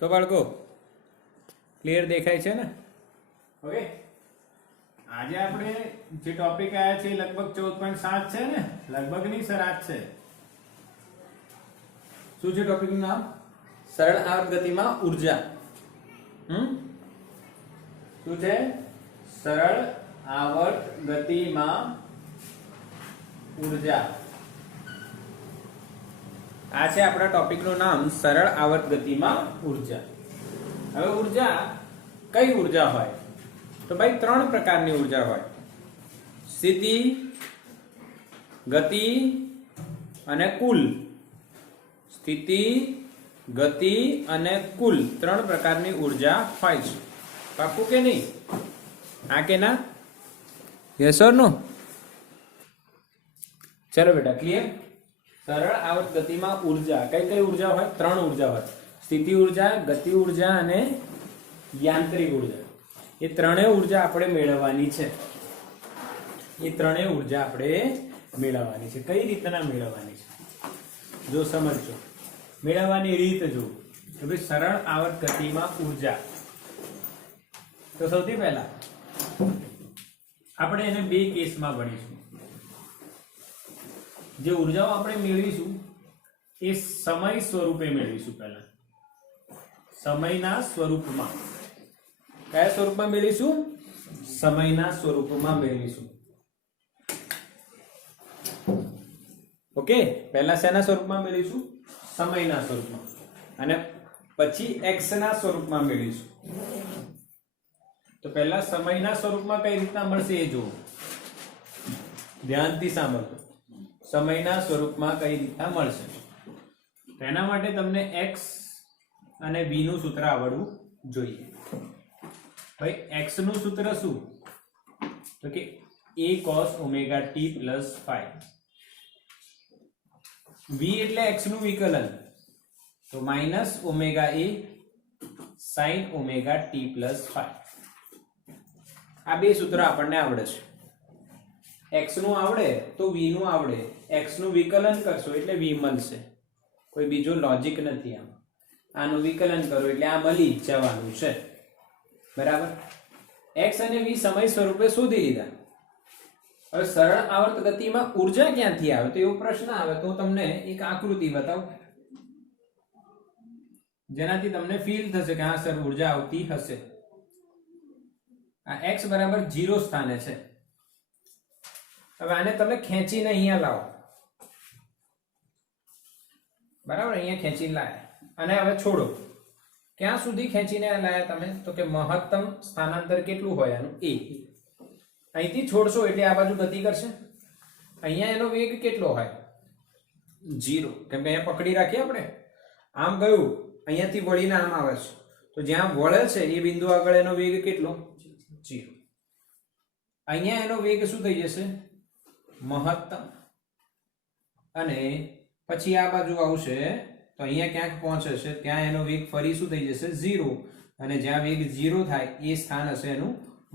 તો બાળકો ક્લિયર દેખાય છે ને? ઓકે, આજે આપણે જે ટોપિક આયા છે લગભગ 14.7 છે ને, લગભગ ની સર આજ છે. શું છે ટોપિક નું નામ? સરળ આવર્ત ગતિમાં ઉર્જા. શું છે? સરળ આવર્ત ગતિમાં ઉર્જા. આ છે આપણા ટોપિક નું નામ, સરળ આવર્ત ગતિમાં ઉર્જા. હવે ઉર્જા કઈ ઉર્જા હોય? તો ભાઈ 3 પ્રકારની ઉર્જા હોય: સ્થિતિ, ગતિ અને કુલ. સ્થિતિ, ગતિ અને કુલ 3 પ્રકારની ઉર્જા હોય છે. પાક્કું કે નહીં? હા કે ના? યસ ઓર નો? ચલો બેટા, ક્લિયર. સરળ આવર્ત ગતિમાં ઉર્જા કઈ કઈ ઉર્જા હોય? 3 ઉર્જા હોય: સ્થિતિ ઉર્જા, ગતિ ઉર્જા અને યાંત્રિક ઉર્જા. એ ત્રણેય ઉર્જા આપણે મેળવવાની છે. કઈ રીતના મેળવવાની છે? જો સમજજો, મેળવવાની રીત જો કે ભાઈ સરળ આવર્ત ગતિમાં ઉર્જા. તો સૌથી પહેલા આપણે એને 2 કેસમાં ભણીશું. જે ઉર્જાઓ આપણે મેળવીશું એ સમય સ્વરૂપે મેળવીશું. પહેલા સમયના સ્વરૂપમાં. કયા સ્વરૂપમાં મેળવીશું? સમયના સ્વરૂપમાં મેળવીશું. ઓકે, પહેલા શેના સ્વરૂપમાં મેળવીશું? સમયના સ્વરૂપમાં. અને પછી x ના સ્વરૂપમાં મેળવીશું. તો પહેલા સમયના સ્વરૂપમાં કઈ રીતના મળશે એ જુઓ, ધ્યાનથી સાંભળો. સમયના સ્વરૂપમાં કઈ રીતના મળશે? તેના માટે તમને x અને v નું સૂત્ર આવડવું જોઈએ. ભાઈ x નું સૂત્ર શું? તો કે a cos omega t plus phi. v એટલે x નું વિકલન, તો minus omega a sin omega t plus phi. આ 2 સૂત્ર આપણને આવડે છે. x નું આવડે તો v નું આવડે. x નું વિકલન કરશો એટલે v મળશે. કોઈ બીજું લોજિક નથી આમાં. આનું વિકલન કરો એટલે આ મળી જવાનું છે. બરાબર? x અને v સમય સ્વરૂપે શોધી લીધા. હવે સરળ આવર્ત ગતિમાં ઉર્જા ક્યાંથી આવે? તો એવો પ્રશ્ન આવે તો તમને એક આકૃતિ બતાવું, જેનાથી તમને ફીલ થશે કે હા સર ઉર્જા આવતી હશે. આ x બરાબર 0 સ્થાને છે. હવે આને તમે ખેંચીને અહીંયા લાવો. બરાબર? અહીંયા ખેંચીને લાયા અને હવે છોડો. ક્યાં સુધી ખેંચીને લાયા તમે? તો કે મહત્તમ સ્થાનાંતર કેટલું હોય આનું? a. અહીંથી છોડશો એટલે આ બાજુ ગતિ કરશે. અહીંયા એનો વેગ કેટલો હોય? 0. કેમ કે અહીંયા પકડી રાખીએ આપણે. આમ ગયું, અહીંયાથી વળીને આમ આવે છે, તો જ્યાં વળે છે એ બિંદુ આગળ એનો વેગ કેટલો? 0. અહીંયા એનો વેગ શું થઈ જશે? મહત્તમ. અને પછી આ બાજુ આવશે તો અહીંયા ક્યાંક પહોંચે છે, ત્યાં એનો વેગ ફરી શું થઈ જશે? 0. અને જ્યાં વેગ 0 થાય એ સ્થાન હશે એનું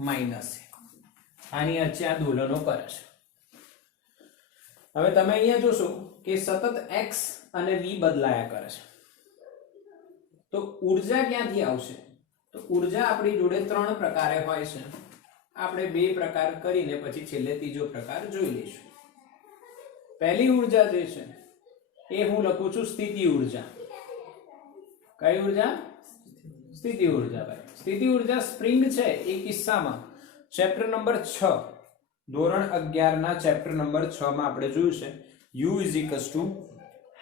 માઇનસ. આની વચ્ચે આ દોલનો કરે છે. હવે તમે અહીંયા જોશો કે સતત x અને v બદલાયા કરે છે. તો ઉર્જા ક્યાંથી આવશે? તો ઉર્જા આપણી જોડે 3 પ્રકારે હોય છે. આપણે 2 પ્રકાર કરીને પછી છેલ્લે ત્રીજો પ્રકાર જોઈ લઈશું. પહેલી ઉર્જા જે છે એ હું લખું છું સ્થિતિ ઉર્જા. કઈ ઉર્જા? સ્થિતિ ઉર્જા. ભાઈ સ્થિતિ ઉર્જા સ્પ્રિંગ છે એ કિસ્સામાં ચેપ્ટર નંબર 6, ધોરણ 11 ના ચેપ્ટર નંબર 6 માં આપણે જોયું છે u =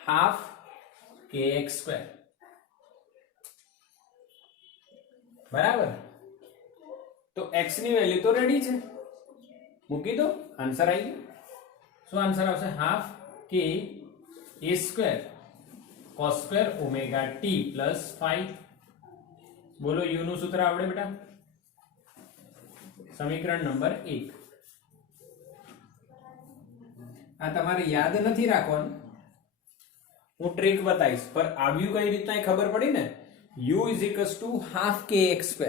½ kx². બરાબર? તો x ની વેલ્યુ તો રેડી છે, મૂકી દો, આન્સર આવી ગયો. શું આન્સર આવશે? ½ ka² cos² omega t plus phi. બોલો, u નું સૂત્ર આવડે બેટા? સમીકરણ નંબર 1. આ તમારે યાદ નથી રાખવાનું, હું ટ્રીક બતાવીશ, પર આવ્યું કઈ રીતના એ ખબર પડી ને. u = ½ kx²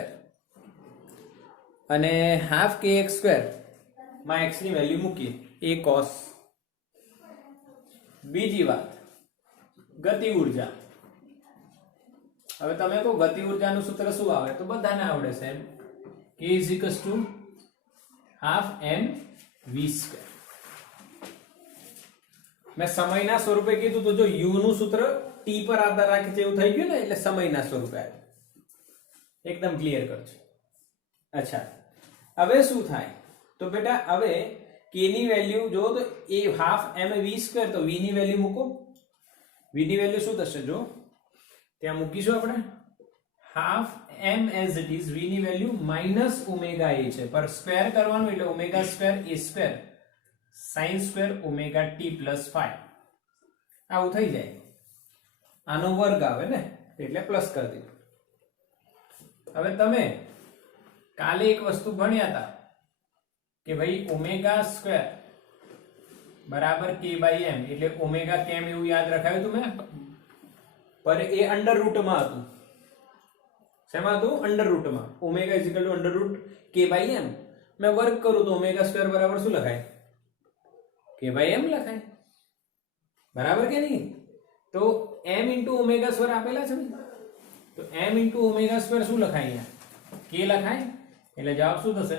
અને ½ kx² માં x ની વેલ્યુ મૂકીએ, a cos. બીજી વાત, ગતિ ઉર્જા. હવે તમે કહો ગતિ ઉર્જાનું સૂત્ર શું આવે તો બધાને આવડે છે એમ k = ½ mv². મેં સમયના સ્વરૂપે કીધું તો જો u નું સૂત્ર t પર આધાર રાખે છે એવું થઈ ગયું ને એટલે સમયના સ્વરૂપે આવે. એકદમ ક્લિયર કરજો. અચ્છા હવે શું થાય તો બેટા હવે k ની વેલ્યુ જો તો એ ½ mv² તો v ની વેલ્યુ મૂકો. v ની વેલ્યુ શું થશે જો ત્યાં મૂકીશું આપણે ½ m as it is. v ની વેલ્યુ -ωa છે પર સ્ક્વેર કરવાનું એટલે ω² a² sin² ωt + 5 આવું થઈ જાય. આનો વર્ગ આવે ને એટલે પ્લસ કરી દીધું. હવે તમે કાલે એક વસ્તુ ભણ્યા હતા કે ભાઈ ω² બરાબર k/m એટલે ઓમેગા કેમ એવું યાદ રખાયું તું મેં પર એ અંડર રૂટમાં હતું. શેમાં હતું? અંડર રૂટમાં. ω = √k/m. મેં વર્ગ કરું તો ω² બરાબર શું લખાય? k/m લખાય. બરાબર કે નહીં? તો m * ω² આપેલા છે ને તો m * ω² શું લખાય? અહીંયા k લખાય એટલે જવાબ શું થશે?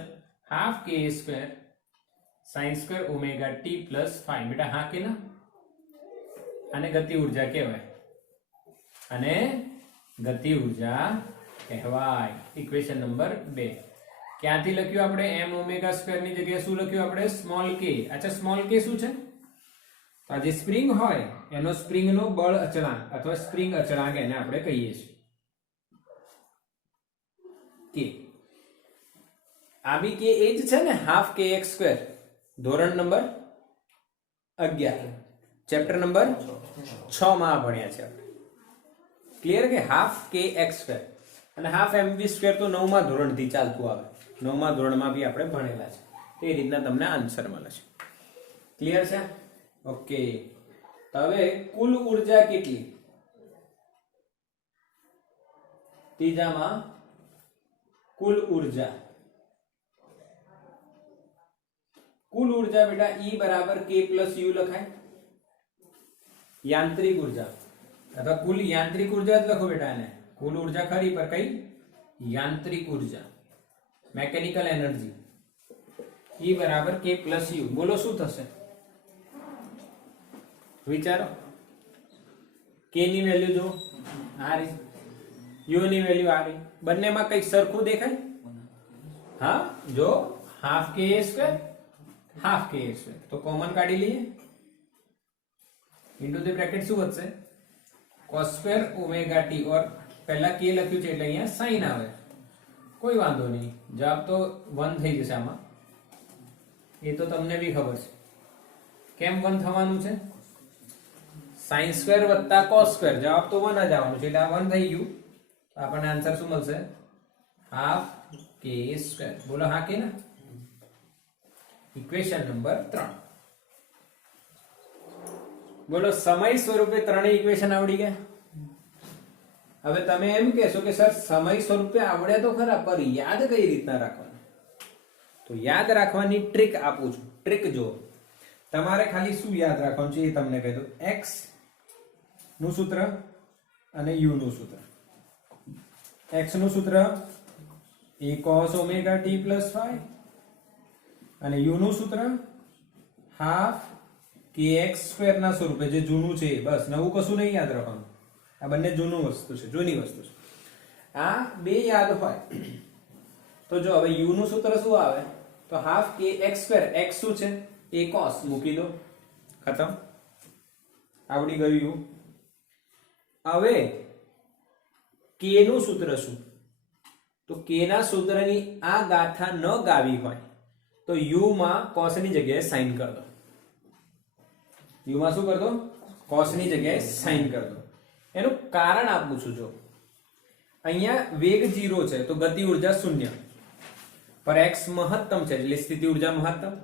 ½ k² sin² ωt + 5. બેટા હા કે ના? આને ગતિ ઉર્જા કહેવાય. અને ગતિ ઉર્જા કહેવાય. ઇક્વેશન નંબર 2 ક્યાંથી લખ્યું આપણે? m ω² ની જગ્યાએ શું લખ્યું આપણે? Small k. અચ્છા સ્મોલ k શું છે? તો આ જે સ્પ્રિંગ હોય એનો સ્પ્રિંગનો બળ અચળાંક અથવા સ્પ્રિંગ અચળાંક એને આપણે કહીએ છીએ k. આ બી k એ જ છે ને ½ kx². ધોરણ નંબર 11 ચેપ્ટર નંબર 6 માં ભણ્યા છે આપણે. ક્લિયર કે ½ kx² અને ½ mv² તો 9મા ધોરણથી ચાલતું આવે. 9મા ધોરણમાં બી આપણે ભણેલા છે. તે રીતના તમને આન્સર મળે છે. ક્લિયર છે? ઓકે. તો હવે કુલ ઉર્જા કેટલી? ત્રીજામાં કુલ ઉર્જા બેટા E = k + u લખાય. યાંત્રિક ઉર્જા અથવા કુલ યાંત્રિક ઉર્જા જ લખો બેટા એને. કુલ ઉર્જા ખરી પર કઈ? યાંત્રિક ઉર્જા, mechanical energy. E = k + u. બોલો શું થશે? વિચારો. k ની વેલ્યુ જો આ રહી, u ની વેલ્યુ આ રહી. બંનેમાં કઈ સરખું દેખાય? હા જો ½ ka² ½ ka². તો કોમન કાઢી લઈએ. ઇન્ટુ ધ બ્રેકેટ શું વધશે? cos² ωt ઓર પહેલા k લખ્યું છે એટલે અહીંયા sin આવે. કોઈ વાંધો નહીં, જવાબ તો 1 થઈ જશે આમાં. એ તો તમને બી ખબર છે. કેમ 1 થવાનું છે? sin² + cos². જવાબ તો 1 જ આવવાનું છે એટલે આ 1 થઈ ગયું. આપણને આન્સર શું મળશે? ½ k². બોલો હા કે ના? Equation number 3. બોલો સમય સ્વરૂપે ત્રણેય ઇક્વેશન આવડી ગયા. હવે તમે એમ કહેશો કે સર સમય સ્વરૂપે આવડ્યા તો ખરા પર યાદ કઈ રીતના રાખવાનું? તો યાદ રાખવાની ટ્રીક આપું છું. ટ્રીક જો તમારે ખાલી શું યાદ રાખવાનું છે એ તમને કહી દઉં. x નું સૂત્ર અને u નું સૂત્ર. x નું સૂત્ર a cos ωt + 5 અને u નું સૂત્ર ½ kx² ના સ્વરૂપે જે જૂનું છે. બસ નવું કશું નહીં યાદ રાખવાનું. આ બંને જૂની વસ્તુ છે. આ બે યાદ હોય તો જો હવે u નું સૂત્ર શું આવે તો ½ kx². x શું છે? a cos. મૂકી દો, ખતમ. આવડી ગયું. હવે k નું સૂત્ર શું? તો k ના સૂત્રની આ ગાથા ન ગાવી હોય તો u માં cos ની જગ્યાએ sin કર દો. u માં શું કર દો? cos ની જગ્યાએ sin કર દો. એનું કારણ આપું છું. જો અહીંયા વેગ 0 છે તો ગતિ ઉર્જા 0 પર x મહત્તમ છે એટલે સ્થિતિ ઉર્જા મહત્તમ.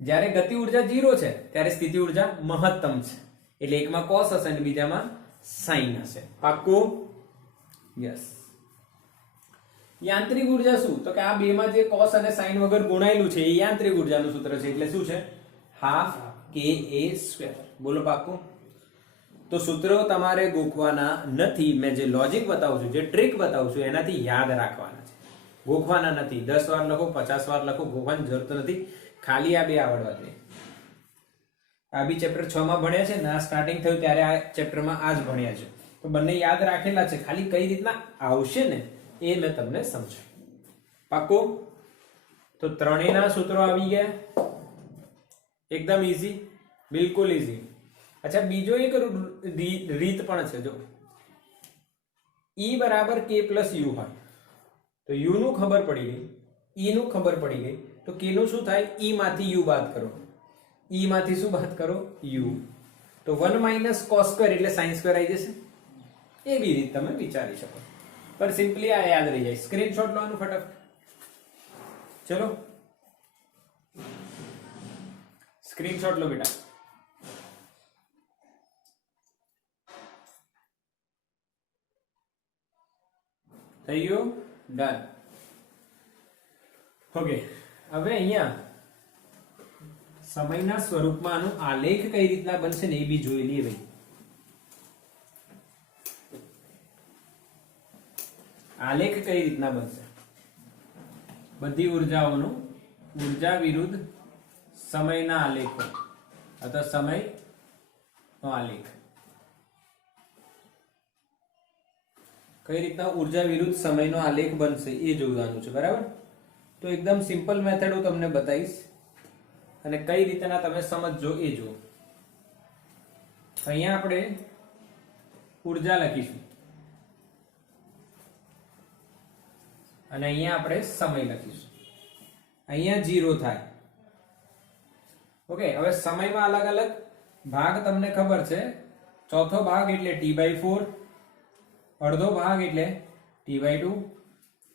જ્યારે ગતિ ઉર્જા 0 છે ત્યારે સ્થિતિ ઉર્જા મહત્તમ છે એટલે એકમાં cos હશે અને બીજામાં sin હશે. પાક્કું? યસ. યાંત્રિક ઉર્જા શું? તો કે આ બેમાં જે cos અને sin વગર ગુણાયેલું છે એ યાંત્રિક ઉર્જાનું સૂત્ર છે એટલે શું છે? ½ ka². બોલો પાક્કું? તો સૂત્રો તમારે ગોખવાના નથી. મેં જે લોજિક બતાવું છું, જે ટ્રીક બતાવું છું, એનાથી યાદ રાખવાના છે, ગોખવાના નથી. 10 વાર લખો, 50 વાર લખો, ગોખવાની જરૂર નથી. ખાલી આ બે આવડવા જોઈએ. આ બી ચેપ્ટર 6 માં ભણ્યા છે ને, આ સ્ટાર્ટિંગ થયું ત્યારે આ ચેપ્ટરમાં આ જ ભણ્યા છે. તો બંને યાદ રાખેલા છે, ખાલી કઈ રીતના આવશે ને એ મેં તમને સમજાવ્યું. પાક્કું? તો ત્રણેયના સૂત્રો આવી ગયા, એકદમ ઈઝી, બિલકુલ ઈઝી. અચ્છા, બીજો એક રીત પણ છે. જો E બરાબર K પ્લસ U હોય તો U નું ખબર પડી ગઈ, E નું ખબર પડી ગઈ, તો K નું શું થાય? E માંથી U બાદ કરો. E માંથી શું બાદ કરો? U. તો 1 માઇનસ cos સ્ક્વેર એટલે sin સ્ક્વેર આવી જશે. એવી રીત તમે વિચારી શકો, પણ સિમ્પલી આ યાદ રહી જાય. સ્ક્રીનશોટ લો આનું ફટાફટ. ચલો સ્ક્રીનશોટ લો બેટા. થઈ ગયું? ડન. ઓકે, હવે અહીંયા સમયના સ્વરૂપમાં આનું આલેખ કઈ રીતના બનશે ને એ બી જોઈ લઈએ ભાઈ. આલેખ કઈ રીતના બનશે? બધી ઉર્જાઓનું ઉર્જા વિરુદ્ધ સમયના આલેખો અથવા સમયનો આલેખ. કઈ રીતના ઉર્જા વિરુદ્ધ સમયનો આલેખ બનશે એ જોવાનું છે, બરાબર? તો એકદમ સિમ્પલ મેથડ હું તમને બતાવીશ અને કઈ રીતના તમે સમજજો એ જુઓ. અહીંયા આપણે ઉર્જા લખીશું અને અહીંયા આપણે સમય લખીશું. અહીંયા 0 થાય. ઓકે, હવે સમયમાં અલગ અલગ ભાગ તમને ખબર છે. ચોથો ભાગ એટલે T/4, અડધો ભાગ એટલે T/2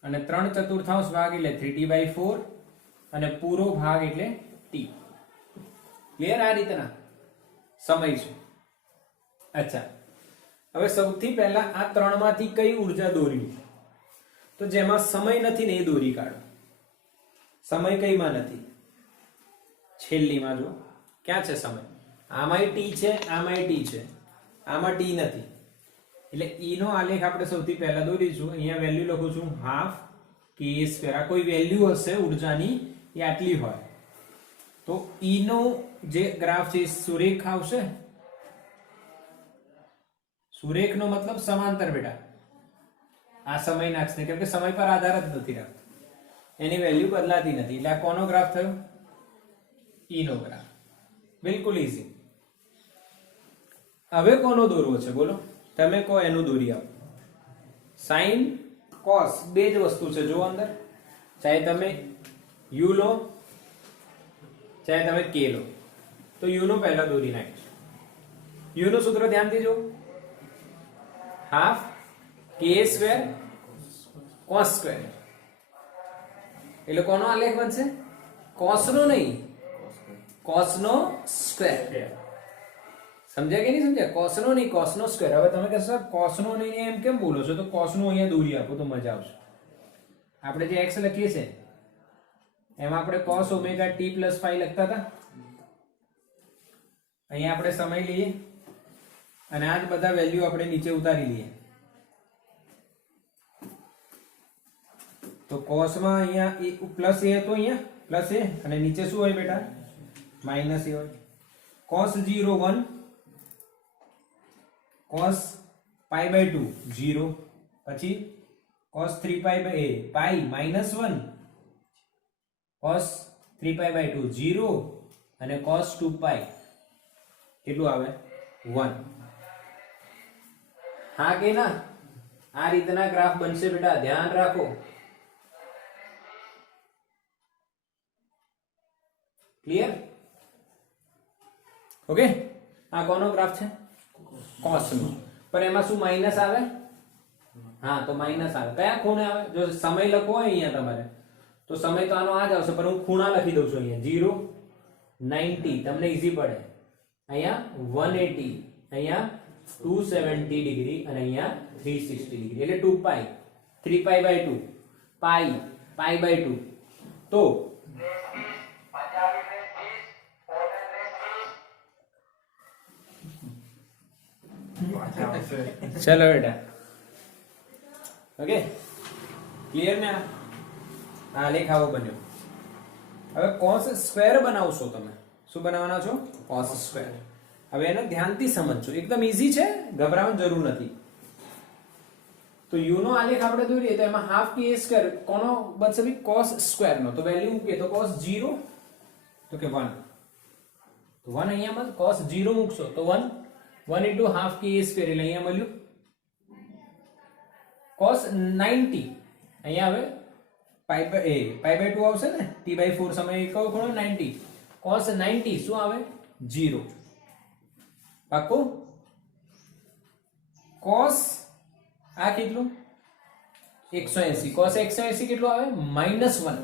અને 3/4 ભાગ એટલે 3T/4 અને પૂરો ભાગ એટલે T. ક્લિયર? આ રીતના સમય છે. અચ્છા, હવે સૌથી પહેલા આ ત્રણમાંથી કઈ ઉર્જા દોરવી? તો જેમાં સમય નથી ને એ દોરી કાઢો. સમય કઈમાં નથી? છેલ્લીમાં. જો ક્યાં છે સમય? આમાંય T છે, આમાંય T છે, આમાં T નથી. એટલે E નો આલેખ આપણે સૌથી પહેલા દોરીશું. અહીંયા વેલ્યુ લખું છું હાફ k². આ કોઈ વેલ્યુ હશે ઉર્જાની, એ આટલી હોય તો E નો જે ગ્રાફ છે એ સુરેખ આવશે. સુરેખનો મતલબ સમાંતર બેટા. આ સમય નાખશે કેમ કે સમય પર આધાર જ નથી રાખતો, એની વેલ્યુ બદલાતી નથી. એટલે આ કોનો ગ્રાફ થયો? E નો ગ્રાફ. બિલકુલ ઈઝી. હવે કોનો દોરવો છે બોલો? તમે કહો એનું દોરી આપો. સાઈન કોસ બે જ વસ્તુ છે. જો અંદર ચાહે તમે u લો ચાહે તમે k લો, તો u નો પહેલા દોરી નાખીશું. u નું સૂત્ર ધ્યાનથી જો, હાફ k² cos સ્ક્વેર. એટલે કોનો આલેખ બનશે? cos નો નહીં, cos નો સ્ક્વેર. સમજ્યા કે નહીં સમજ્યા? cos નો નહીં, cos નો સ્ક્વેર. હવે તમે કહેશો cos નો નહીં એમ કેમ બોલો છો? તો cos નો અહીંયા દોરી આપો તો મજા આવશે. આપણે જે x લખીએ છે એમાં આપણે cos ωt + phi લખતા હતા. અહીંયા આપણે સમય લઈએ અને આ જ બધા વેલ્યુ આપણે નીચે ઉતારી લઈએ. તો cos માં અહીંયા પ્લસ a હતો, અહીંયા પ્લસ a અને નીચે શું હોય બેટા? માઈનસ a હોય. cos 0 1, cos π/2 0, પછી cos 3π/a pi -1, cos 3π/2 0 અને cos 2π કેટલું આવે? 1. હા કે ના? આ રીતના ગ્રાફ બનશે બેટા, ધ્યાન રાખો. ક્લિયર? ઓકે, આ કોનો ગ્રાફ છે? cos નો. પણ એમાં શું માઈનસ આવે? હા, તો માઈનસ આવે. કયા ખૂણે આવે? જો સમય લખવો હોય અહીંયા તમારે તો સમય તો આનો આ જ આવશે, પણ હું ખૂણા લખી દઉં છું. અહીંયા 0 90 તમને ઈઝી પડે. અહીંયા 180, અહીંયા 270 ડિગ્રી અને અહીંયા 360 ડિગ્રી એટલે 2π 3π/2 π/2. તો ચલો બેટા, ઓકે, ક્લિયર ને? આ આલેખ આવો બન્યો. હવે cos સ્ક્વેર બનાવશો તમે. શું બનાવવાના છો? cos square. હવે એને ધ્યાનથી સમજજો, એકદમ ઈઝી છે, ગભરાવાની જરૂર નથી. તો u નો આલેખ આપણે દોરીએ તો એમાં હાફ k સ્ક્વેર કોનો બનશે ભઈ? cos સ્ક્વેર નો. તો વેલ્યુ મૂકીએ તો cos 0 તો કે 1. તો 1 અહીંયા cos 0 મૂકશો તો 1 1 into half k સ્ક્વેર એટલે અહીંયા મળ્યું cos 90. અહીંયા હવે pi by 2 આવશે ને, t/4 સમય કયો ખૂણો? 90. cos 90 શું આવે? 0. પાક્કું? cos આ કેટલું? 180. cos 180 કેટલું આવે? -1.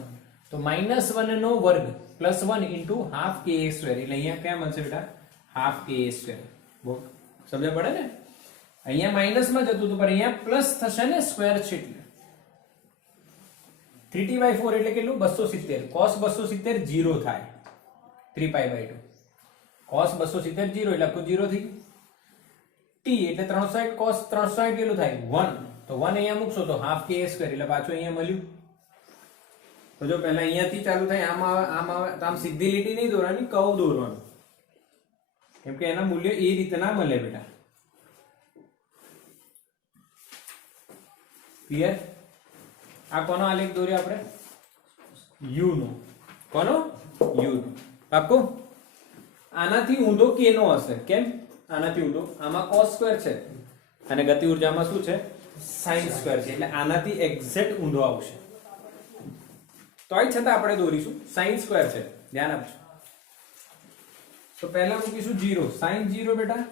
તો -1 નો વર્ગ +1 into half k સ્ક્વેર એટલે અહીંયા ક્યાં મળશે બેટા? half k square. બહુ સમજ પડે ને? અહીંયા માઈનસ માં જતું હતું પણ અહીંયા પ્લસ થશે ને, સ્ક્વેર છે એટલે 3t/4 એટલે કેટલું? 270. cos 270 0 થાય. 3π/2 cos 270 0 એટલે આખું 0 થઈ. t એટલે 360 cos 360 કેટલું થાય? 1. તો 1 અહીંયા મૂકશો તો half k સ્ક્વેર એટલે પાછું અહીંયા મળ્યું. તો જો પહેલા અહીંયાથી ચાલુ થાય, આમ આવે તો આમ સીધી લીટી નહીં દોરવાની, કર્વ દોરવાનું, કેમ કે એના મૂલ્ય એ રીતે ના મળે બેટા. ક્લિયર? આ કોનો આલેખ દોર્યો આપણે? u નો. કોનો? u નો. પાક્કું? આનાથી ઊંધો k નો હશે. કેમ? આનાથી ઊંધો, આમાં cos સ્ક્વેર છે અને ગતિ ઉર્જામાં શું છે? sin સ્ક્વેર છે, એટલે આનાથી એક્ઝેક્ટ ઊંધો આવશે. તોય છતાં આપણે દોરીશું. sin સ્ક્વેર છે, ધ્યાન આપજો. તો પહેલા મૂકીશું 0. sin 0 બેટા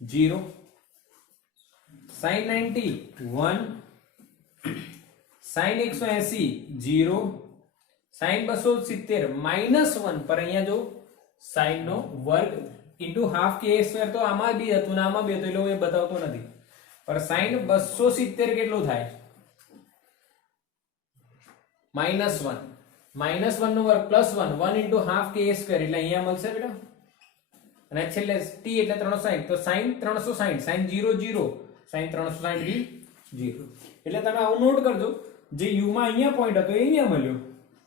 0. sin 90 1. sin 180 0. sin 270 -1 પર અહીંયા જો sin નો વર્ગ into half k સ્ક્વેર. તો આમાં બી હતું ને આમાં બી હતું એટલે હું એ બતાવતો નથી, પણ sin 270 કેટલું થાય? -1. -1 નો વર્ગ +1 1 into half k સ્ક્વેર એટલે અહીંયા મળશે બેટા. અને છેલ્લે t એટલે 360. તો sin 360 sin 0 0 sin 360 બી 0. એટલે તમે આવું નોટ કરજો, જે u માં અહીંયા પોઈન્ટ હતો એ અહીંયા મળ્યો,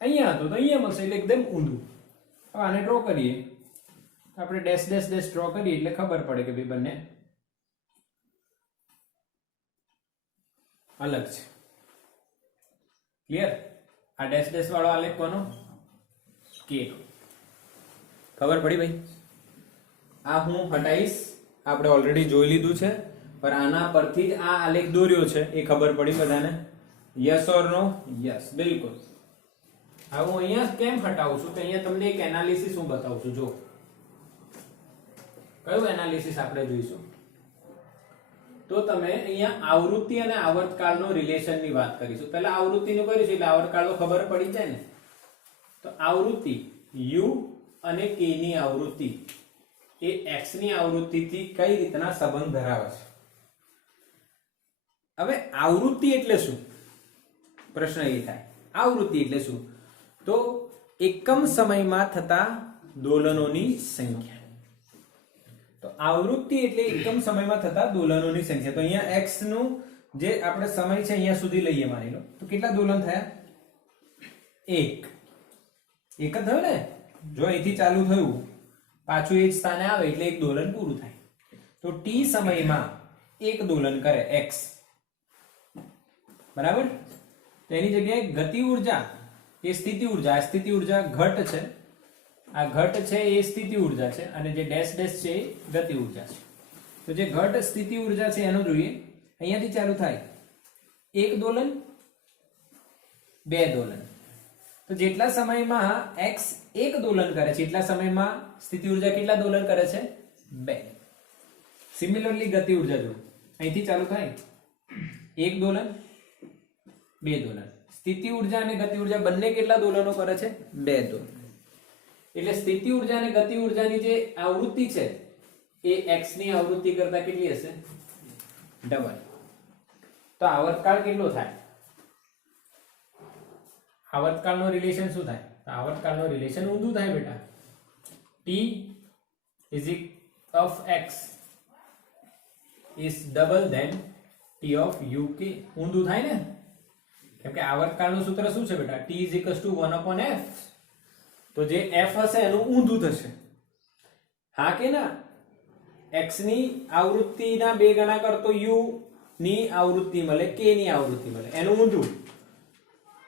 અહીંયા હતો તો અહીંયા મળશે, એટલે એકદમ ઊંધું. હવે આને ડ્રો કરીએ, આપણે ડેશ ડેશ ડેશ ડ્રો કરીએ એટલે ખબર પડે કે ભાઈ બંને અલગ છે. ક્લિયર? આ ડેશ ડેશ વાળો આલેખ કોનો? k. ખબર પડી ભાઈ? આ હું હટાઈશ, આપણે ઓલરેડી જોઈ લીધું છે, પણ આના પરથી જ આ આલેખ દોર્યો છે એ ખબર પડી બધાને? Yes or no? યસ, બિલકુલ. હવે હું અહીંયા કેમ હટાવું છું? તો અહીંયા તમને એક એનાલિસિસ હું બતાવું છું. જો કયું એનાલિસિસ આપણે જોઈશું? તો તમે અહીંયા આવૃત્તિ અને આવર્તકાળનો રિલેશનની વાત કરીશું. પહેલા આવૃત્તિનું કરીશું એટલે આવર્તકાળનો ખબર પડી જાય ને. તો આવૃત્તિ u અને k ની આવૃત્તિ એ x ની આવૃત્તિથી કઈ રીતના સંબંધ ધરાવે છે? હવે આવૃત્તિ એટલે શું? પ્રશ્ન એ થાય, આવૃત્તિ એટલે શું? તો એકમ સમયમાં થતા દોલનોની સંખ્યા. તો આવૃત્તિ એટલે એકમ સમયમાં થતા દોલનોની સંખ્યા. તો અહીંયા x નું જે આપણે સમય છે અહીંયા સુધી લઈએ માની લો, તો કેટલા દોલન થયા? 1 જ થયું ને. જો અહીંથી ચાલુ થયું પાછું એ જ સ્થાને આવે એટલે એક દોલન પૂરું થાય. તો t સમયમાં એક દોલન કરે x, બરાબર? તો એની જગ્યાએ ગતિ ઉર્જા એ સ્થિતિ ઉર્જા, આ સ્થિતિ ઉર્જા ઘટ છે, આ ઘટ છે એ સ્થિતિ ઉર્જા છે, અને જે ડેશ ડેશ છે એ ગતિ ઉર્જા છે. તો જે ઘટ સ્થિતિ ઉર્જા છે એનો જોઈએ. અહીંયાથી ચાલુ થાય એક દોલન, બે દોલન. તો જેટલા સમયમાં x એક દોલન કરે છે એટલા સમયમાં સ્થિતિ ઉર્જા કેટલા દોલન કરે છે? 2. સિમિલરલી ગતિ ઉર્જા જો અહીંથી ચાલુ થાય એક દોલન, બે દોલન. સ્થિતિ ઉર્જા અને ગતિ ઉર્જા બંને કેટલા દોલનો કરે છે? 2 દોલન. એટલે સ્થિતિ ઉર્જા અને ગતિ ઉર્જાની જે આવૃત્તિ છે એ x ની આવૃત્તિ કરતા કેટલી હશે? ડબલ. તો આવર્તકાળ કેટલો થાય? આવર્તકાળનો રિલેશન શું થાય? તો આવર્તકાળનો રિલેશન ઊંધું થાય બેટા. t of x is double than t of u k. ઊંધું થાય ને, કેમ કે આવર્તકાળનું સૂત્ર શું છે બેટા? t is equals to 1/f. તો જે f હશે એનું ઊંધું થશે. હા કે ના? x ની આવૃત્તિના બે ગણા કરતો u ની આવૃત્તિ મળે, k ની આવૃત્તિ મળે, એનું ઊંધું.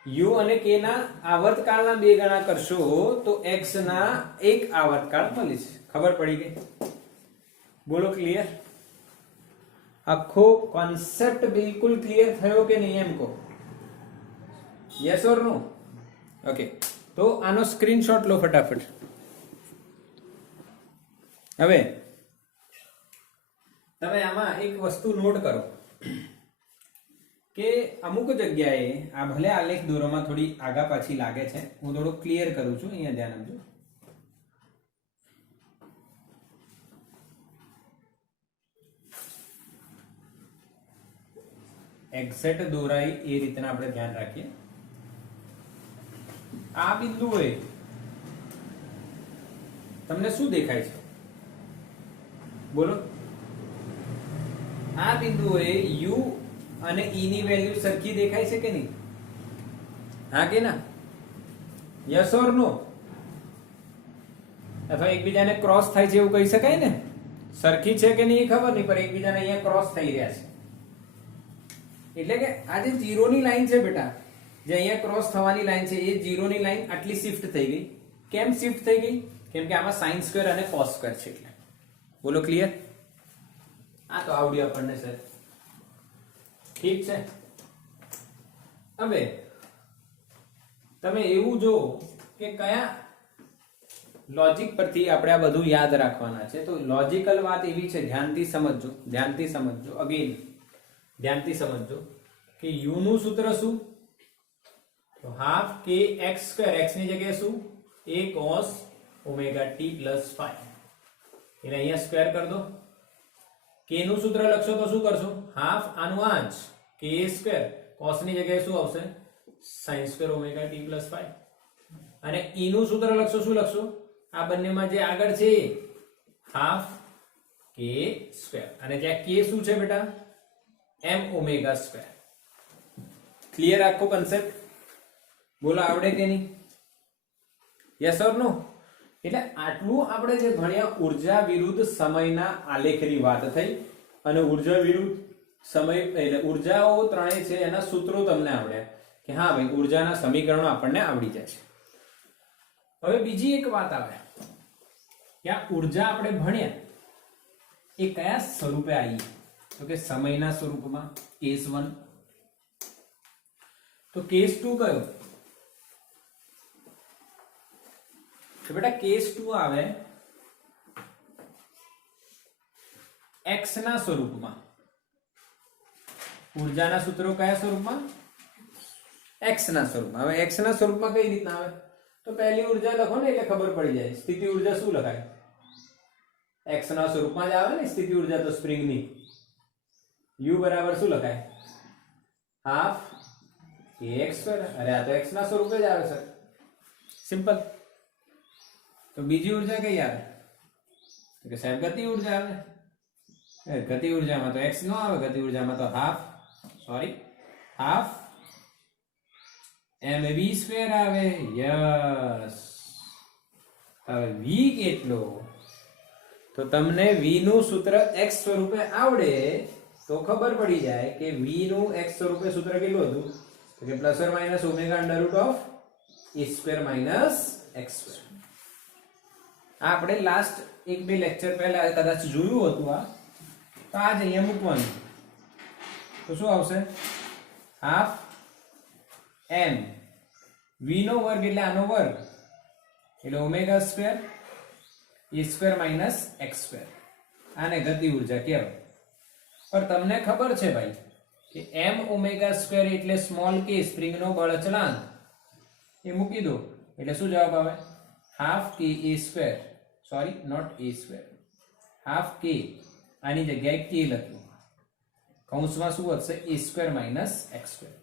u અને k ના આવર્તકાળના બે ગણા કરશો તો x ના એક આવર્તકાળ મળે છે. ખબર પડી ગઈ? બોલો ક્લિયર? આખો કોન્સેપ્ટ બિલકુલ ક્લિયર થયો કે નહીં એમ કહો. Yes or no? ઓકે, તો આનો સ્ક્રીનશોટ લો ફટાફટ. હવે તમે આમાં એક વસ્તુ નોટ કરો કે અમુક જગ્યાએ આ ભલે આલેખ દોરોમાં થોડી આગા પાછી લાગે છે, હું થોડું ક્લિયર કરું છું. અહીંયા ધ્યાન આપજો. એક્ઝેક્ટ દોરાઈ એ રીતના આપણે ધ્યાન રાખીએ. આ બિંદુએ તમને શું દેખાય છે? બોલો. આ બિંદુએ u અને e ની વેલ્યુ સરખી દેખાય છે કે નહીં? હા કે ના? યસ ઓર નો? અથવા એકબીજાને ક્રોસ થાય છે એવું કહી શકાય ને? સરખી છે કે નહીં ખબર નહીં, પણ એકબીજાને અહીંયા ક્રોસ થઈ રહ્યા છે. એટલે કે આ જે 0 ની લાઈન છે બેટા, જે અહીંયા ક્રોસ થવાની લાઈન છે, એ 0 ની લાઈન આટલી શિફ્ટ થઈ ગઈ. કેમ શિફ્ટ થઈ ગઈ? કેમ કે આમાં sin સ્ક્વેર અને cos સ્ક્વેર છે એટલે. બોલો ક્લિયર? આ તો આવડ્યું આપણને સર. ઠીક છે. હવે તમે એવું જો કે કયા લોજિક પરથી આપણે આ બધું યાદ રાખવાના છે. તો લોજિકલ વાત એવી છે, ધ્યાનથી સમજજો, ધ્યાનથી સમજજો. અગેન ધ્યાનથી સમજજો કે u નું સૂત્ર શું? તો half k x square, x ની જગ્યાએ શું? a cos omega t plus 5. એને અહીંયા સ્ક્વેર કરી દો. k નું સૂત્ર લખશો તો શું કરશો? હાફ આનું આંશ k સ્ક્વેર, cos ની જગ્યાએ શું આવશે? sin square omega t plus 5. અને e નું સૂત્ર લખશો, શું લખશો? આ બંનેમાં જે આગળ છે હાફ k સ્ક્વેર, અને ત્યાં k શું છે બેટા? m omega square. ક્લિયર આખો કન્સેપ્ટ? બોલો આવડે કે નહીં? યસ ઓર નો? એટલે આટલું આપણે જે ભણ્યા ઊર્જા વિરુદ્ધ સમયના આલેખની વાત થઈ, અને ઊર્જા વિરુદ્ધ સમય એટલે ઊર્જાઓ ત્રણેય છે એના સૂત્રો તમને આવડ્યા કે હા ભાઈ ઊર્જાના સમીકરણો આપણને આવડી જાય છે. હવે બીજી એક વાત આવે કે આ ઊર્જા આપણે ભણ્યા એ કયા સ્વરૂપે આવી? તો કે સમયના સ્વરૂપમાં કેસ 1. તો કેસ 2 કયો? તો બેટા કેસ 2 આવે x ના સ્વરૂપમાં. ઊર્જાના સૂત્રો કયા સ્વરૂપમાં? x ના સ્વરૂપમાં. હવે x ના સ્વરૂપમાં કઈ રીતના આવે? તો પહેલી ઊર્જા લખો ને એટલે ખબર પડી જાય. સ્થિતિ ઊર્જા શું લખાય? x ના સ્વરૂપમાં જ આવે ને સ્થિતિ ઊર્જા તો સ્પ્રિંગની. u બરાબર શું લખાય? Half kx square. અરે આ તો x ના સ્વરૂપે જ આવે સર. સિમ્પલ. તો બીજી ઊર્જા કઈ આવે? તો કે સાહેબ ગતિ ઊર્જા આવે. ગતિ ઊર્જામાં તો x નો આવે, ગતિ ઊર્જામાં તો હાફ mv સ્ક્વેર આવે. યસ. હવે v કેટલો? તો તમને v નું સૂત્ર x સ્વરૂપે આવડે તો ખબર પડી જાય કે v નું x સ્વરૂપે સૂત્ર કેટલું હતું? તો કે plus or minus omega under root of a square minus x square. આપણે લાસ્ટ એક બે લેક્ચર પહેલા કદાચ જોયું હતું આ, તો આ જ અહીંયા મૂકવાનું. તો શું આવશે? હાફ m v નો વર્ગ એટલે આનો વર્ગ એટલે omega square a square minus x square. આને ગતિ ઊર્જા કહેવાય. પણ તમને ખબર છે ભાઈ કે m ઓમેગા સ્ક્વેર એટલે સ્મોલ k સ્પ્રિંગનો બળ અચળાંક, એ મૂકી દો એટલે શું જવાબ આવે? Half k a square, sorry not a square, half k, આની જગ્યાએ k લખ્યું, કૌંસમાં શું વધશે? a square minus x square.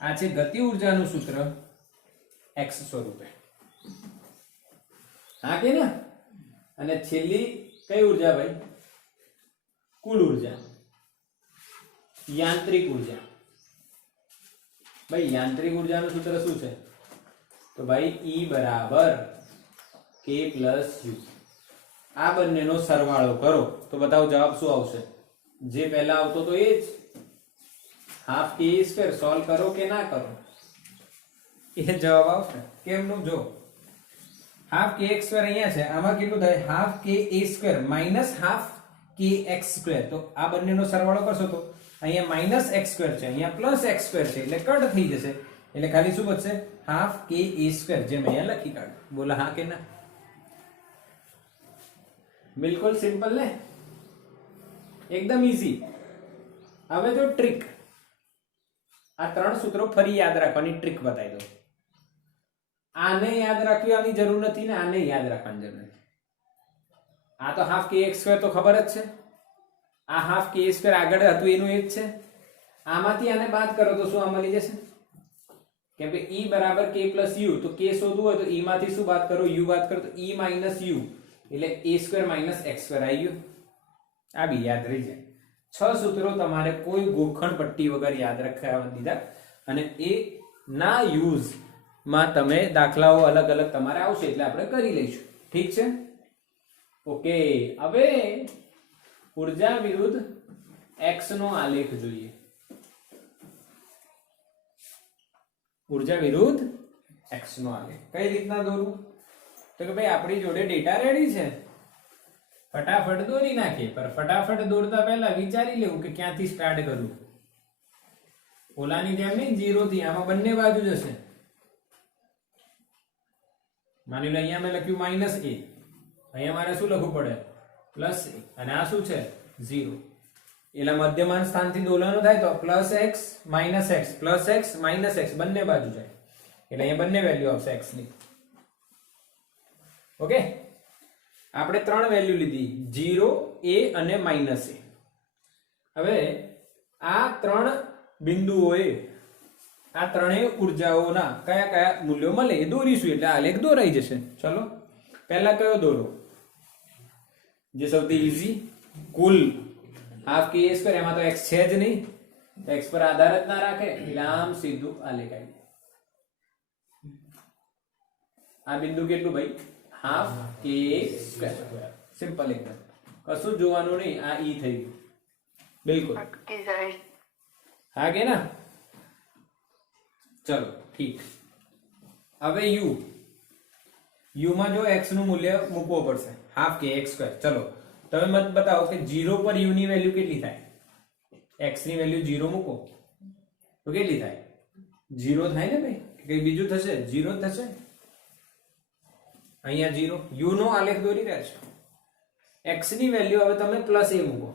આ છે ગતિ ઊર્જાનું સૂત્ર x સ્વરૂપે. હા કે ના? અને છેલ્લી કઈ ઊર્જા ભાઈ? કુલ ઊર્જા. યાંત્રિક ઉર્જા. ભાઈ યાંત્રિક ઉર્જાનું સૂત્ર શું છે? તો ભાઈ E બરાબર K પ્લસ U. આ બંનેનો સરવાળો કરો તો બતાવો જવાબ શું આવશે? જે પહેલા આવતો તો એ જ હાફ કે સ્ક્વેર. સોલ્વ કરો કે ના કરો એ જવાબ આવશે. કેમનું? જો હાફ કે એક્સ સ્ક્વેર અહીંયા છે, આમાં કેટલું થાય? હાફ કે એ સ્ક્વેર માઇનસ હાફ કે એક્સ સ્ક્વેર. તો આ બંનેનો સરવાળો કરશો તો અહીંયા માઇનસ એક્સ સ્ક્વેર છે, અહીંયા પ્લસ એક્સ સ્ક્વેર છે, એટલે કટ થઈ જશે. એટલે ખાલી શું બચશે? હાફ કે એ સ્ક્વેર, જે મેં અહીંયા લખી કાઢ. બોલો હા કે ના? બિલકુલ સિમ્પલ ને, એકદમ ઈઝી. હવે જો ટ્રીક, આ ત્રણ સૂત્રો ફરી યાદ રાખવાની ટ્રીક બતાવી દો. આને યાદ રાખવાની જરૂર નથી ને આને યાદ રાખવાની જરૂર નથી. આ તો હાફ કે એક્સ સ્ક્વેર તો ખબર જ છે, આ હાફ કે સ્ક્વેર આગળ હતું એનું એ જ છે. આમાંથી આને બાદ કરો તો શું આ મળી જશે? કેમ કે E બરાબર K પ્લસ U, તો K શોધવું હોય તો E માંથી શું બાદ કરો? U બાદ કરો તો E માઇનસ U, એટલે a square minus x square આવી ગયું. આ બી યાદ રહી જાય. 6 સૂત્રો તમારે કોઈ ગોખણ પટ્ટી વગર યાદ રાખવા દીધા, અને એ ના યુઝ માં તમે દાખલાઓ અલગ અલગ તમારે આવશે એટલે આપણે કરી લઈશું. ઠીક છે? ઓકે. હવે ઉર્જા વિરુદ્ધ x નો આલેખ જોઈએ. ઉર્જા વિરુદ્ધ x નો આલેખ કઈ રીતના દોરવું? તો કે ભાઈ આપણી જોડે ડેટા રેડી છે, ફટાફટ દોરી નાખીએ. પર ફટાફટ દોરતા પહેલા વિચારી લેવું કે ક્યાંથી સ્ટાર્ટ કરવું. ઓલાની જેમ નહીં 0 થી, આમાં બંને બાજુ જશે. માની લો અહીંયા મેં લખ્યું માઇનસ a, અહીંયા મારે શું લખવું પડે? પ્લસ a, અને આ શું છે? 0. એટલે મધ્યમાન સ્થાનથી દોલનો થાય તો plus x minus x, plus x minus x, બંને બાજુ જાય એટલે અહીંયા બંને વેલ્યુ આવશે x ની. ઓકે, આપણે 3 વેલ્યુ લીધી, 0, a અને માઇનસ a. હવે આ 3 બિંદુઓએ આ ત્રણેય ઉર્જાઓના કયા કયા મૂલ્યો મળે એ દોરીશું, એટલે આલેખ દોરાઈ જશે. ચલો પહેલા કયો દોરો? જે સૌથી ઈઝી, કુલ હાફ કે સ્ક્વેર. એમાં તો x છે જ નહીં, x પર આધાર જ ના રાખે એટલે આમ સીધું આલેખ આવી જાય. આ બિંદુ કેટલું ભાઈ? હાફ કે સ્ક્વેર. સિમ્પલ એકદમ, કશું જોવાનું નહીં. આ ઈ થઈ ગયું. બિલકુલ હા કે ના? ચલો ઠીક. હવે u માં જો x નું મૂલ્ય મૂકવો પડશે, હાફ કે x સ્ક્વેર. ચલો તમે મત બતાવો કે 0 પર u ની વેલ્યુ કેટલી થાય? x ની વેલ્યુ 0 મૂકો તો કેટલી થાય? 0 થાય ને ભાઈ, કઈ બીજું થશે? 0 થશે. અહીંયા 0, u નો આલેખ દોરી રહ્યા છો. x ની વેલ્યુ હવે તમે પ્લસ a મૂકો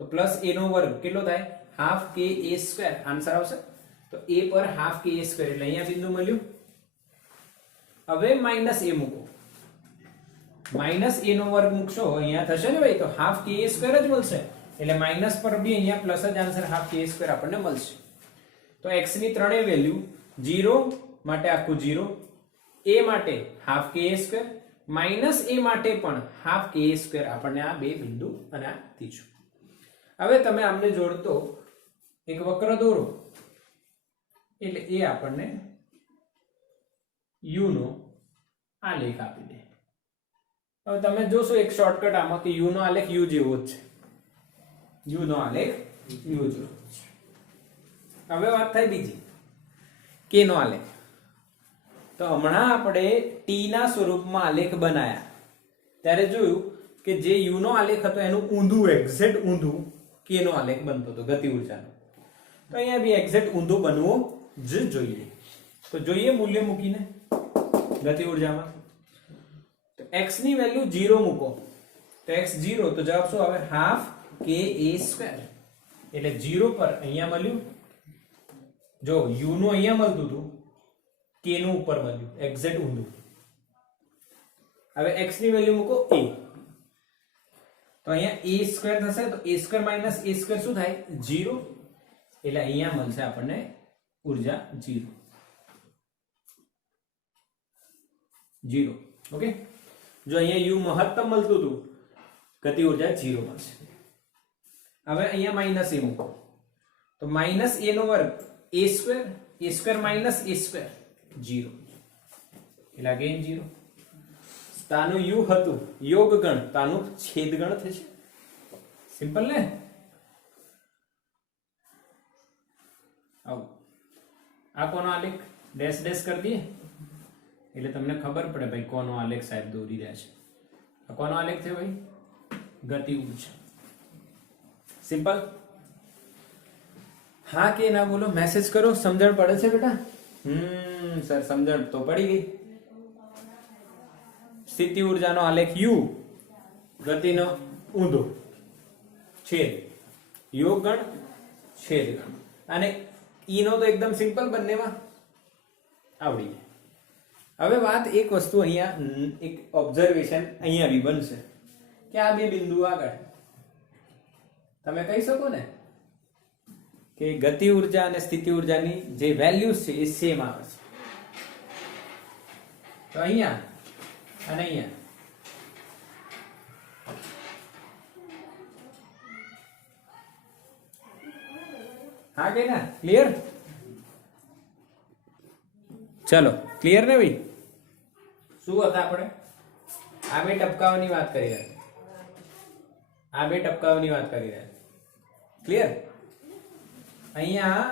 તો પ્લસ a નો વર્ગ કેટલો થાય? હાફ કે a સ્ક્વેર. આન્સર આવશે. તો a પર હાફ કે a સ્ક્વેર એટલે અહીંયા બિંદુ મળ્યું. હવે માઇનસ a મૂકો, માઇનસ a નો વર્ગ મૂકશો અહીંયા થશે ને ભાઈ, તો હાફ કે a સ્ક્વેર જ મળશે. એટલે માઇનસ પર બી અહીંયા પ્લસ જ આન્સર, હાફ કે a સ્ક્વેર આપણને મળશે. તો x ની ત્રણેય વેલ્યુ 0 માટે આખું 0, a માટે હાફ કે a સ્ક્વેર, માઇનસ a માટે પણ હાફ કે a સ્ક્વેર. આપણને આ બે બિંદુ અને આ ત્રીજું. હવે તમે આમને જોડતો એક વક્ર દોરો એટલે એ આપણને u નો આલેખ આપી દે. હવે તમે જોશો એક શોર્ટકટ આમાં કે u નો આલેખ u જેવો જ છે. u નો આલેખ u જેવો છે. હવે વાત થાય બીજી, k નો આલેખ. તો હમણાં આપણે t ના સ્વરૂપમાં આલેખ બનાયા ત્યારે જોયું કે જે u નો આલેખ હતો એનું ઊંધું, એક્ઝેક્ટ ઊંધું k નો આલેખ બનતો હતો ગતિ ઉર્જાનો. તો અહીંયા બી એક્ઝેક્ટ ઊંધું બનવું જ જોઈએ. તો જોઈએ મૂલ્ય મૂકીને ગતિ ઉર્જામાં. તો x ની વેલ્યુ 0 મૂકો તો x 0, તો જવાબ શું આવે? હાફ કે a સ્ક્વેર. એટલે 0 પર અહીંયા મળ્યું, જો u નું અહીંયા મળતું હતું, k નું ઉપર મળ્યું, એક્ઝેક્ટ ઊંધું. હવે x ની વેલ્યુ મૂકો a, તો અહીંયા a સ્ક્વેર થશે, તો a square minus a square શું થાય? 0. એટલે અહીંયા મળશે આપણને ઉર્જા 0. ઓકે, જો અહીંયા u મહત્તમ મળતું હતું, ગતિ ઉર્જા 0 મળશે. હવે અહીંયા માઇનસ a મૂકો તો માઇનસ a નો વર્ગ a square minus a square 0 એટલે અગેન 0. તાનું u હતું યોગ ગણ, તાનું છેદ ગણ થશે. સિમ્પલ ને? આવું આ કોનો આલેખ ડેશ ડેશ કરી દઈએ એટલે તમને ખબર પડે ભાઈ કોનો આલેખ સાહેબ દોરી રહ્યા છે. આ કોનો આલેખ છે ભાઈ? ગતિ ઊર્જા. સિમ્પલ. હા કે ના બોલો, મેસેજ કરો. સમજણ પડે છે બેટા? સર સમજણ તો પડી ગઈ. સ્થિતિ ઊર્જાનો આલેખ u, ગતિનો ઊંધો, છેદ યોગ ગણ છેદ ગણ, અને ઈ નો તો એકદમ સિમ્પલ બંનેમાં આવડી જાય. હવે વાત એક વસ્તુ અહીંયા એક ઓબ્ઝર્વેશન અહીંયા બી બનશે કે આ બે બિંદુ આગળ તમે કહી શકો ને કે ગતિ ઊર્જા અને સ્થિતિ ઊર્જાની જે વેલ્યુઝ છે એ સેમ આવે છે. તો અહીંયા અને અહીંયા હા કે ના? ક્લિયર? ચલો ક્લિયર ને ભાઈ? શું હતા આપણે? આ બે ટપકાઓની વાત કરી રહ્યા. ક્લિયર? અહીંયા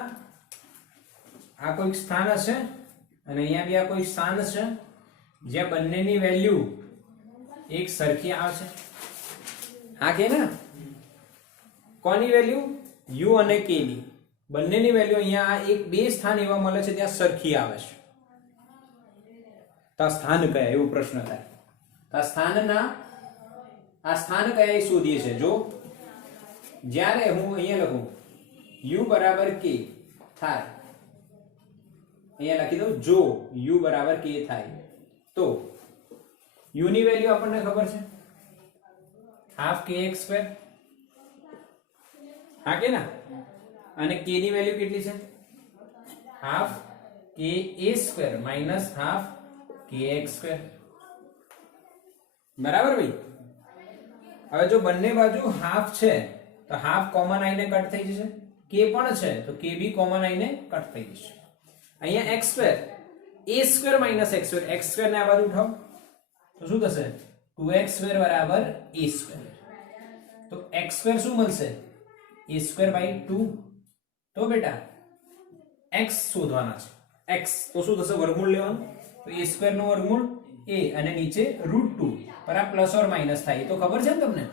આ કોઈક સ્થાન હશે અને અહીંયા બી આ કોઈ સ્થાન હશે જ્યાં બંનેની વેલ્યુ એક સરખી આવશે. હા કે ના? કોની વેલ્યુ? u અને k ની બંનેની વેલ્યુ અહીંયા એક બે સ્થાન એવા મળે છે ત્યાં સરખી આવે છે. તો આ સ્થાન કયા એવો પ્રશ્ન થાય. આ સ્થાન કયા એ શોધીએ છે. જો જ્યારે હું અહીંયા લખું u બરાબર k થાય, અહીંયા લખી દઉં જો u બરાબર k થાય તો u ની વેલ્યુ આપણને ખબર છે હાફ kx સ્ક્વેર. હા કે ના? અને k ની વેલ્યુ કેટલી છે? Half ka square minus half kx square. બરાબર ભાઈ? હવે જો બંને બાજુ હાફ છે તો હાફ કોમન આઈને કટ થઈ જશે. k પણ છે તો k બી કોમન આઈને કટ થઈ જશે. અહીંયા x square a square minus x square, x square ને આ બાજુ ઉઠાવો તો શું થશે? 2x સ્ક્વેર બરાબર a સ્ક્વેર. તો x સ્ક્વેર શું મળશે? a square by 2. તો બેટા x શોધવાના છે. x તો શું થશે? વર્ગમૂળ લેવાનું. તો a સ્ક્વેર નો વર્ગમૂળ a અને નીચે √2 પર આ પ્લસ ઓર માઇનસ થાય એ તો ખબર છે ને તમને?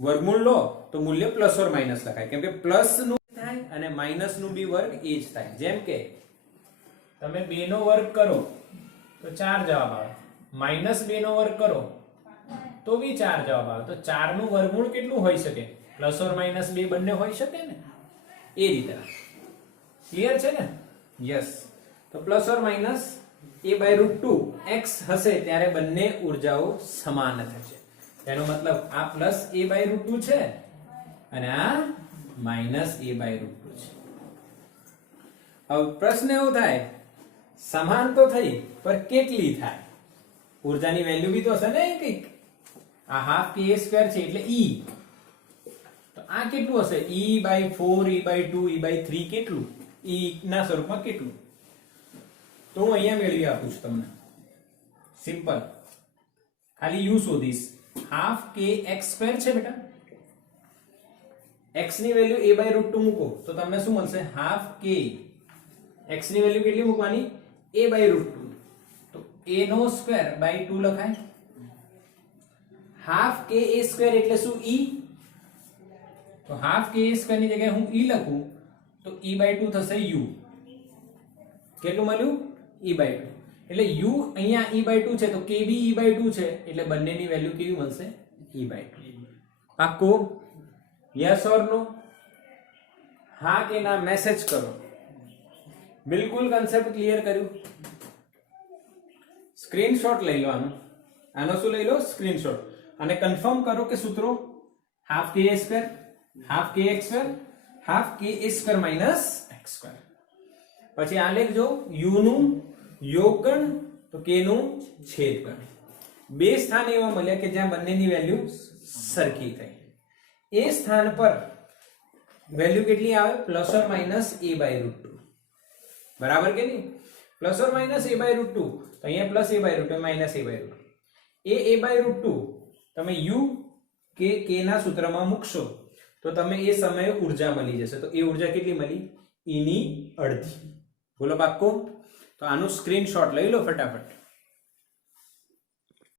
વર્ગમૂળ લો તો મૂલ્ય પ્લસ ઓર માઇનસ લખાય, કેમ કે પ્લસ નું થાય અને માઇનસ નું બી વર્ગ એ જ થાય. જેમ કે તમે 2 નો વર્ગ કરો તો 4 જવાબ આવે, માઇનસ 2 નો વર્ગ કરો તો બી 4 જવાબ આવે. તો 4 નું વર્ગમૂળ કેટલું હોઈ શકે? પ્લસ ઓર માઇનસ 2 બંને હોઈ શકે ને, એ રીતે. ક્લિયર છે ને? યસ. તો plus or minus a/√2 x હશે ત્યારે બંને ઉર્જાઓ સમાન થશે. એનો મતલબ આ પ્લસ a/√2 છે અને આ માઇનસ a/√2 છે. હવે પ્રશ્ન એવો થાય સમાન તો થઈ પણ કેટલી થાય? ઉર્જાની વેલ્યુ બી તો હશે ને કંઈક. આ હાફ k સ્ક્વેર છે એટલે e, તો આ કેટલું હશે? e/4 e/2 e/3 કેટલું? e ના સ્વરૂપમાં કેટલું? તો હું અહીંયા મેળવી આપું છું તમને. સિમ્પલ. ખાલી u શોધીશ. હાફ kx સ્ક્વેર છે બેટા. x ની વેલ્યુ a/√2 મૂકો તો તમને શું મળશે? Half k. x ની વેલ્યુ કેટલી મૂકવાની? a/√2. તો a નો સ્ક્વેર બાય 2 લખાય. હાફ ka સ્ક્વેર એટલે શું? e. તો હાફ ka સ્ક્વેર ની જગ્યાએ હું e લખું તો e/2 થશે u. કેટલું મળ્યું? e/2. એટલે u અહીંયા e/2 છે તો k બી e/2 છે એટલે બંનેની વેલ્યુ કેવી મળશે? e/2. પાક્કો? યસ ઓર નો? હા કે ના મેસેજ કરો. બિલકુલ કન્સેપ્ટ ક્લિયર કર્યું? સ્ક્રીનશોટ લઈ લો આનો. આનો શું લઈ લો? સ્ક્રીનશોટ. અને કન્ફર્મ કરો કે સૂત્રો half ka square, half kx square, half ka square minus x square. પછી આ લેખજો u નું યોગ ગણ તો k નું છેદ ગણ. બે સ્થાન એવા મળ્યા કે જ્યાં બંનેની વેલ્યુ સરખી થઈ. એ સ્થાન પર વેલ્યુ કેટલી આવે plus or minus a by root 2 બરાબર કે નહીં plus or minus a by root 2 તો અહીંયા plus a by root 2 minus a by root 2 a by root 2 તમે u કે k ના સૂત્રમાં મૂકશો તો તમે એ સમયે ઊર્જા મળી જશે તો એ ઊર્જા કેટલી મળી e ની અડધી બોલો પાક્કો તો આનું સ્ક્રીનશોટ લઈ લો ફટાફટ